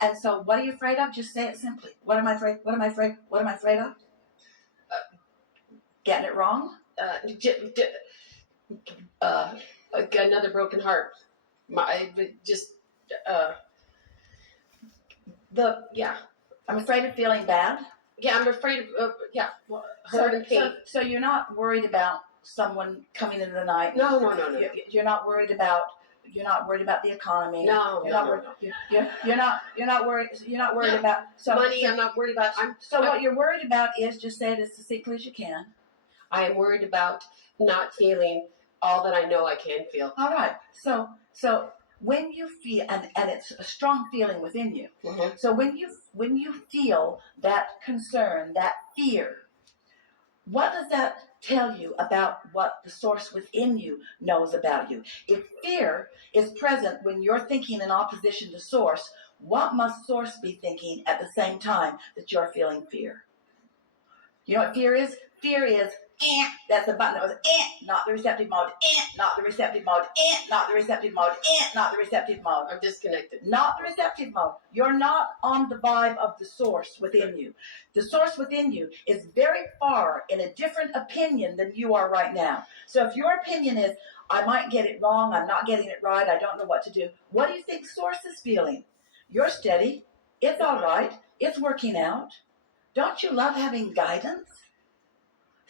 And so what are you afraid of? Just say it simply. What am I afraid? What am I afraid? What am I afraid of? Getting it wrong? Another broken heart. I'm afraid of feeling bad. Yeah, I'm afraid of hurt and pain. So you're not worried about someone coming in the night. No. You're not worried about. You're not worried about the economy. No. You're not worried about money. I'm not worried about. What you're worried about is, just say it as succinctly as you can. I am worried about not feeling all that I know I can feel. All right. So when you feel, and it's a strong feeling within you. Mm-hmm. So when you feel that concern, that fear, what does that tell you about what the source within you knows about you? If fear is present when you're thinking in opposition to source, what must source be thinking at the same time that you're feeling fear? You know what fear is? Fear is, that's the button that was, not the receptive mode, not the receptive mode, not the receptive mode, not the receptive mode. I'm disconnected. Not the receptive mode. You're not on the vibe of the source within you. The source within you is very far in a different opinion than you are right now. So if your opinion is, I might get it wrong, I'm not getting it right, I don't know what to do, what do you think source is feeling? You're steady. It's all right. It's working out. Don't you love having guidance?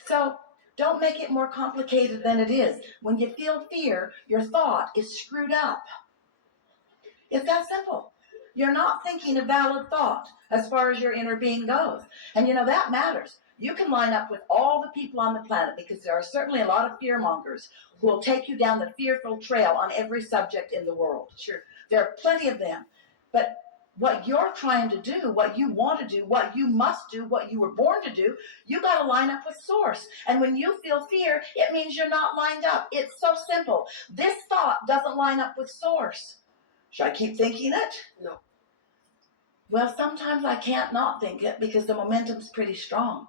So don't make it more complicated than it is. When you feel fear, your thought is screwed up. It's that simple. You're not thinking a valid thought as far as your inner being goes. And that matters. You can line up with all the people on the planet, because there are certainly a lot of fear mongers who will take you down the fearful trail on every subject in the world. Sure. There are plenty of them. But what you're trying to do, what you want to do, what you must do, what you were born to do, you got to line up with source. And when you feel fear, it means you're not lined up. It's so simple. This thought doesn't line up with source. Should I keep thinking it? No. Well, sometimes I can't not think it because the momentum's pretty strong.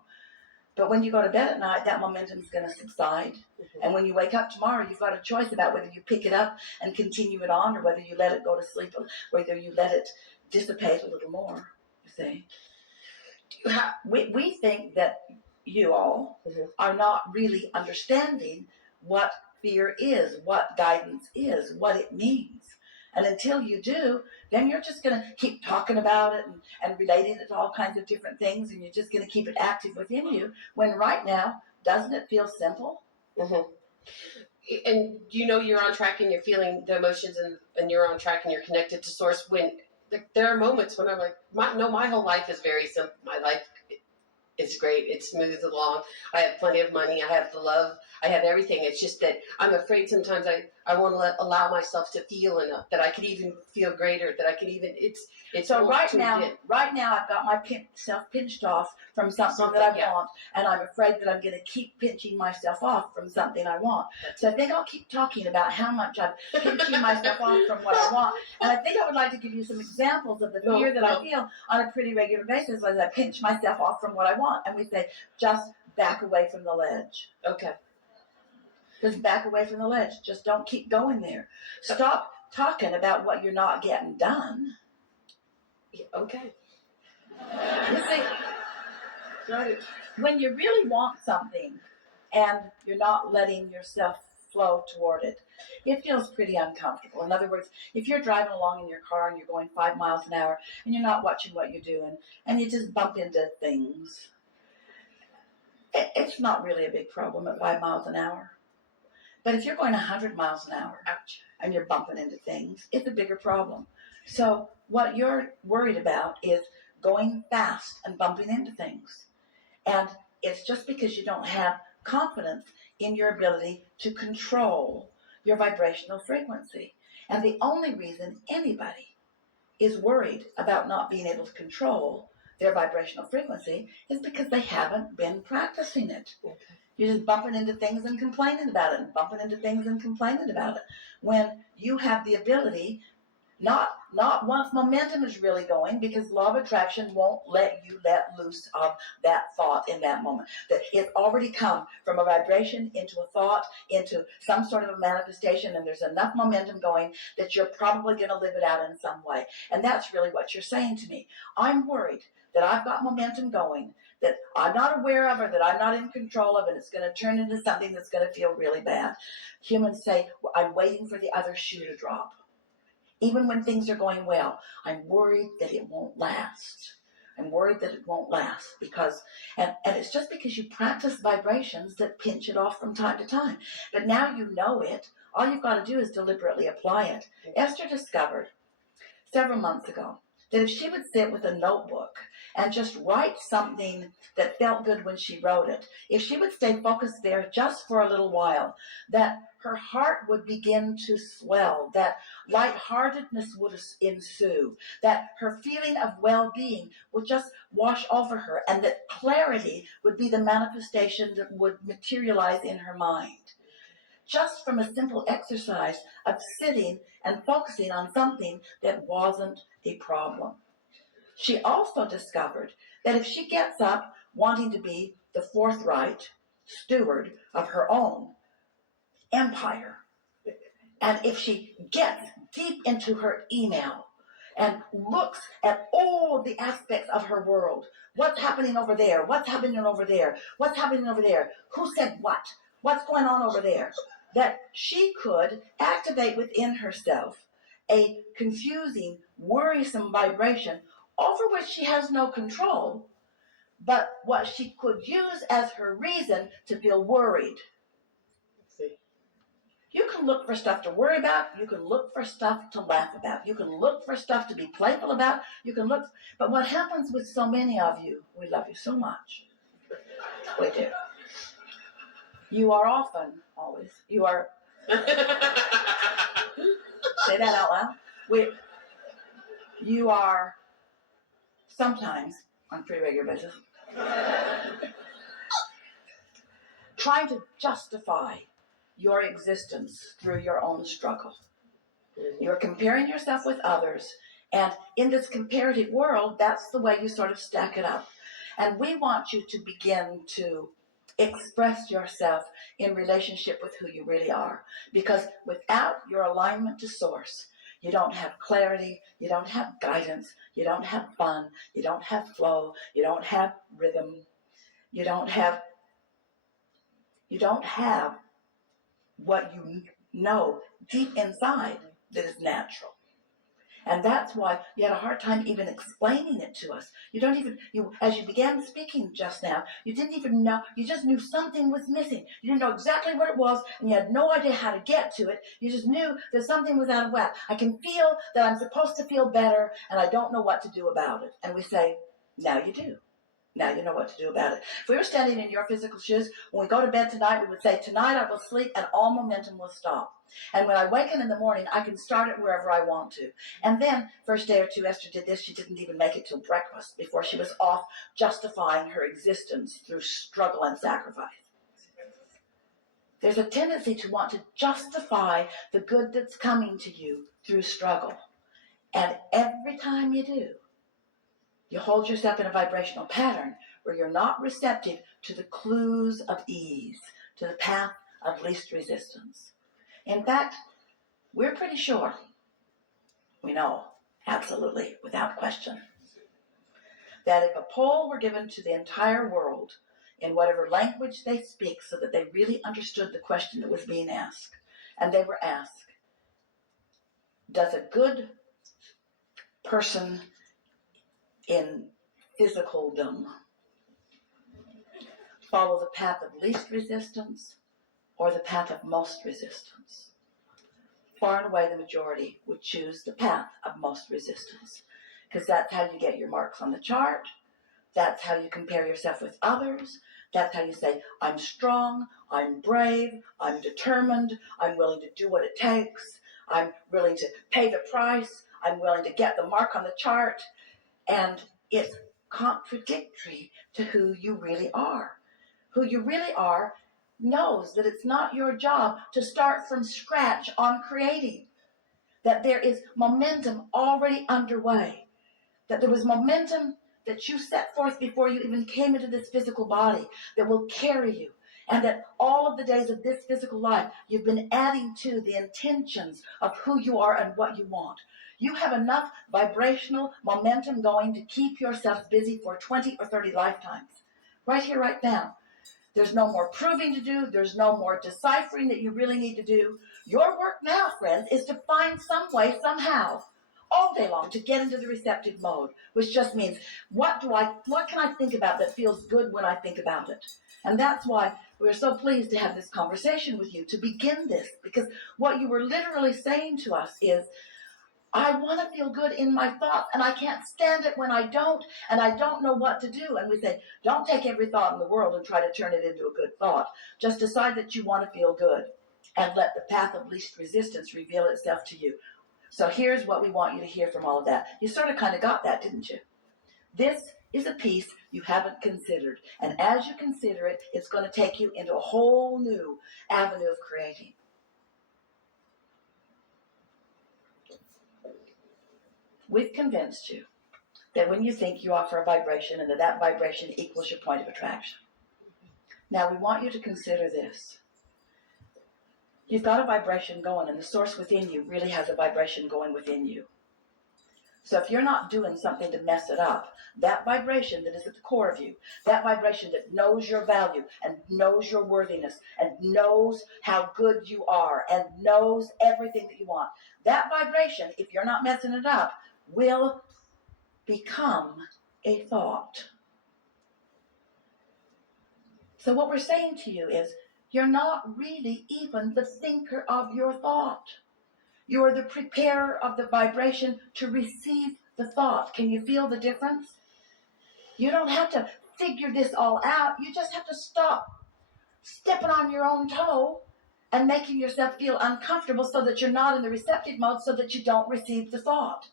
But when you go to bed at night, that momentum's going to subside. Mm-hmm. And when you wake up tomorrow, you've got a choice about whether you pick it up and continue it on, or whether you let it go to sleep, or whether you let it dissipate a little more, you see. We think that you all are not really understanding what fear is, what guidance is, what it means. And until you do, then you're just going to keep talking about it and relating it to all kinds of different things, and you're just going to keep it active within you, when right now, doesn't it feel simple? Mm-hmm. And you're on track and you're feeling the emotions, and you're on track and you're connected to source. When there are moments when I'm like, my whole life is very simple. My life is great. It's smooth along. I have plenty of money. I have the love. I have everything. It's just that I'm afraid sometimes I want to allow myself to feel enough that I could even feel greater, that I can even, it's so right now I've got myself pinched off from something that I want, and I'm afraid that I'm going to keep pinching myself off from something I want. So I think I'll keep talking about how much I'm pinching myself off from what I want. And I think I would like to give you some examples of the fear that I feel on a pretty regular basis as I pinch myself off from what I want. And we say, just back away from the ledge. Okay. Just back away from the ledge. Just don't keep going there. Stop talking about what you're not getting done. Yeah, okay. You see, when you really want something and you're not letting yourself flow toward it, it feels pretty uncomfortable. In other words, if you're driving along in your car and you're going 5 miles an hour and you're not watching what you're doing and you just bump into things, it's not really a big problem at 5 miles an hour. But if you're going 100 miles an hour and you're bumping into things, it's a bigger problem. So what you're worried about is going fast and bumping into things. And it's just because you don't have confidence in your ability to control your vibrational frequency. And the only reason anybody is worried about not being able to control their vibrational frequency is because they haven't been practicing it. Okay. You're just bumping into things and complaining about it, and bumping into things and complaining about it. When you have the ability, not not once momentum is really going, because law of attraction won't let you let loose of that thought in that moment. That it's already come from a vibration into a thought, into some sort of a manifestation, and there's enough momentum going that you're probably going to live it out in some way. And that's really what you're saying to me. I'm worried that I've got momentum going that I'm not aware of or that I'm not in control of, and it's going to turn into something that's going to feel really bad. Humans say, I'm waiting for the other shoe to drop. Even when things are going well, I'm worried that it won't last. I'm worried that it won't last because, and it's just because you practice vibrations that pinch it off from time to time. But now you know it. All you've got to do is deliberately apply it. Esther discovered several months ago that if she would sit with a notebook and just write something that felt good when she wrote it, if she would stay focused there just for a little while, that her heart would begin to swell, that lightheartedness would ensue, that her feeling of well-being would just wash over her, and that clarity would be the manifestation that would materialize in her mind. Just from a simple exercise of sitting and focusing on something that wasn't a problem. She also discovered that if she gets up wanting to be the forthright steward of her own empire, and if she gets deep into her email and looks at all the aspects of her world, what's happening over there, what's happening over there, what's happening over there, who said what, what's going on over there, that she could activate within herself a confusing, worrisome vibration over which she has no control, but what she could use as her reason to feel worried. You can look for stuff to worry about. You can look for stuff to laugh about. You can look for stuff to be playful about. You can look, but what happens with so many of you, we love you so much. We do. You are often, always, you are, say that out loud. You are sometimes, on a pretty regular basis, trying to justify your existence through your own struggle. You're comparing yourself with others, and in this comparative world, that's the way you sort of stack it up. And we want you to begin to express yourself in relationship with who you really are, because without your alignment to source, you don't have clarity, you don't have guidance, you don't have fun, you don't have flow, you don't have rhythm, you don't have what you know deep inside that is natural. And that's why you had a hard time even explaining it to us. As you began speaking just now, you didn't even know, you just knew something was missing. You didn't know exactly what it was, and you had no idea how to get to it. You just knew that something was out of whack. I can feel that I'm supposed to feel better, and I don't know what to do about it. And we say, now you do. Now you know what to do about it. If we were standing in your physical shoes, when we go to bed tonight, we would say, tonight I will sleep and all momentum will stop. And when I waken in the morning, I can start it wherever I want to. And then, first day or two, Esther did this. She didn't even make it till breakfast before she was off justifying her existence through struggle and sacrifice. There's a tendency to want to justify the good that's coming to you through struggle. And every time you do, you hold yourself in a vibrational pattern where you're not receptive to the clues of ease, to the path of least resistance. In fact, we're pretty sure, we know, absolutely, without question, that if a poll were given to the entire world in whatever language they speak so that they really understood the question that was being asked, and they were asked, does a good person in physicaldom follow the path of least resistance or the path of most resistance? Far and away the majority would choose the path of most resistance, because that's how you get your marks on the chart. That's how you compare yourself with others. That's how you say, I'm strong, I'm brave, I'm determined, I'm willing to do what it takes, I'm willing to pay the price, I'm willing to get the mark on the chart. And it's contradictory to who you really are. Who you really are knows that it's not your job to start from scratch on creating. that there is momentum already underway, that there was momentum that you set forth before you even came into this physical body that will carry you, and that all of the days of this physical life you've been adding to the intentions of who you are and what you want. You have enough vibrational momentum going to keep yourself busy for 20 or 30 lifetimes. Right here, right now. There's no more proving to do. There's no more deciphering that you really need to do. Your work now, friends, is to find some way, somehow, all day long, to get into the receptive mode, which just means, what can I think about that feels good when I think about it? And that's why we're so pleased to have this conversation with you, to begin this, because what you were literally saying to us is, I want to feel good in my thoughts, and I can't stand it when I don't, and I don't know what to do. And we say, don't take every thought in the world and try to turn it into a good thought. Just decide that you want to feel good, and let the path of least resistance reveal itself to you. So here's what we want you to hear from all of that. You sort of kind of got that, didn't you? This is a piece you haven't considered, and as you consider it, it's going to take you into a whole new avenue of creating. We've convinced you that when you think, you offer a vibration, and that vibration equals your point of attraction. Now we want you to consider this. You've got a vibration going, and the source within you really has a vibration going within you. So if you're not doing something to mess it up, that vibration that is at the core of you, that vibration that knows your value and knows your worthiness and knows how good you are and knows everything that you want, that vibration, if you're not messing it up, will become a thought. So what we're saying to you is, you're not really even the thinker of your thought. You are the preparer of the vibration to receive the thought. Can you feel the difference? You don't have to figure this all out. You just have to stop stepping on your own toe and making yourself feel uncomfortable so that you're not in the receptive mode, so that you don't receive the thought.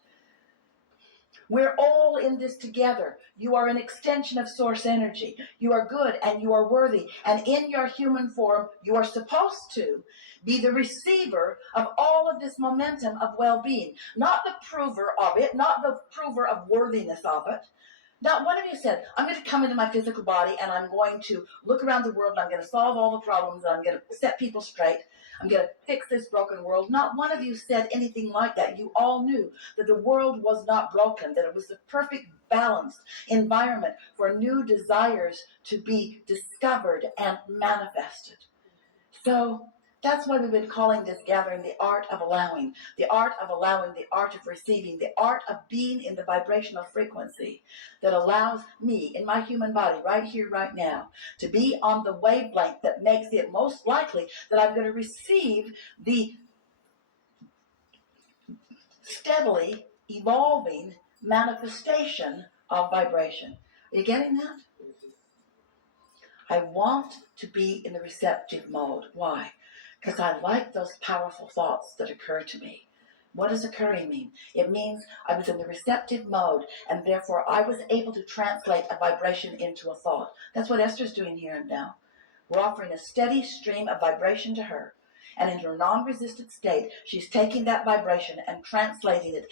We're all in this together. You are an extension of source energy. You are good and you are worthy. And in your human form, you are supposed to be the receiver of all of this momentum of well-being. Not the prover of it, not the prover of worthiness of it. Not one of you said, I'm going to come into my physical body and I'm going to look around the world and I'm going to solve all the problems and I'm going to set people straight. I'm going to fix this broken world. Not one of you said anything like that. You all knew that the world was not broken, that it was the perfect balanced environment for new desires to be discovered and manifested. So that's why we've been calling this gathering the art of allowing, the art of allowing, the art of receiving, the art of being in the vibrational frequency that allows me in my human body right here, right now, to be on the wavelength that makes it most likely that I'm going to receive the steadily evolving manifestation of vibration. Are you getting that? I want to be in the receptive mode. Why? Because I like those powerful thoughts that occur to me. What does occurring mean? It means I was in the receptive mode, and therefore I was able to translate a vibration into a thought. That's what Esther's doing here and now. We're offering a steady stream of vibration to her. And in her non-resistant state, she's taking that vibration and translating it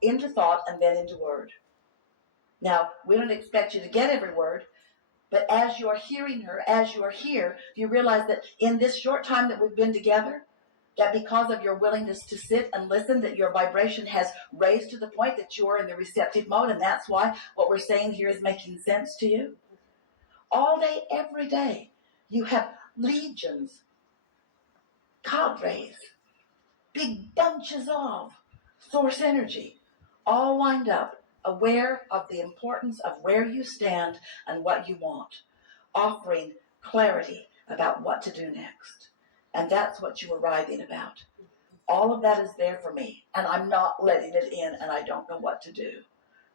into thought and then into word. Now, we don't expect you to get every word, but as you're hearing her, as you're here, you realize that in this short time that we've been together, that because of your willingness to sit and listen, that your vibration has raised to the point that you are in the receptive mode, and that's why what we're saying here is making sense to you. All day, every day, you have legions, cadres, big bunches of source energy, all lined up, aware of the importance of where you stand and what you want, offering clarity about what to do next. And that's what you were writing about. All of that is there for me, and I'm not letting it in, and I don't know what to do.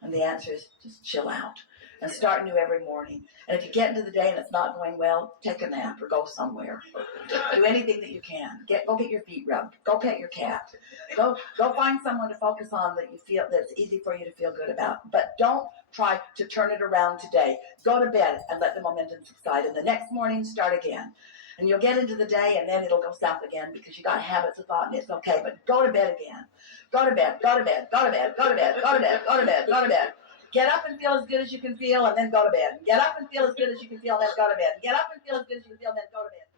And the answer is just chill out and start new every morning. And if you get into the day and it's not going well, take a nap or go somewhere. Or do anything that you can. Go get your feet rubbed. Go pet your cat. Go find someone to focus on that you feel that's easy for you to feel good about. But don't try to turn it around today. Go to bed and let the momentum subside. And the next morning, start again. And you'll get into the day, and then it'll go south again because you got habits of thought, and it's okay. But go to bed again. Go to bed. Go to bed. Go to bed. Go to bed. Go to bed. Go to bed. Go to bed. Get up and feel as good as you can feel, and then go to bed. Get up and feel as good as you can feel, and then go to bed. Get up and feel as good as you can feel, and then go to bed.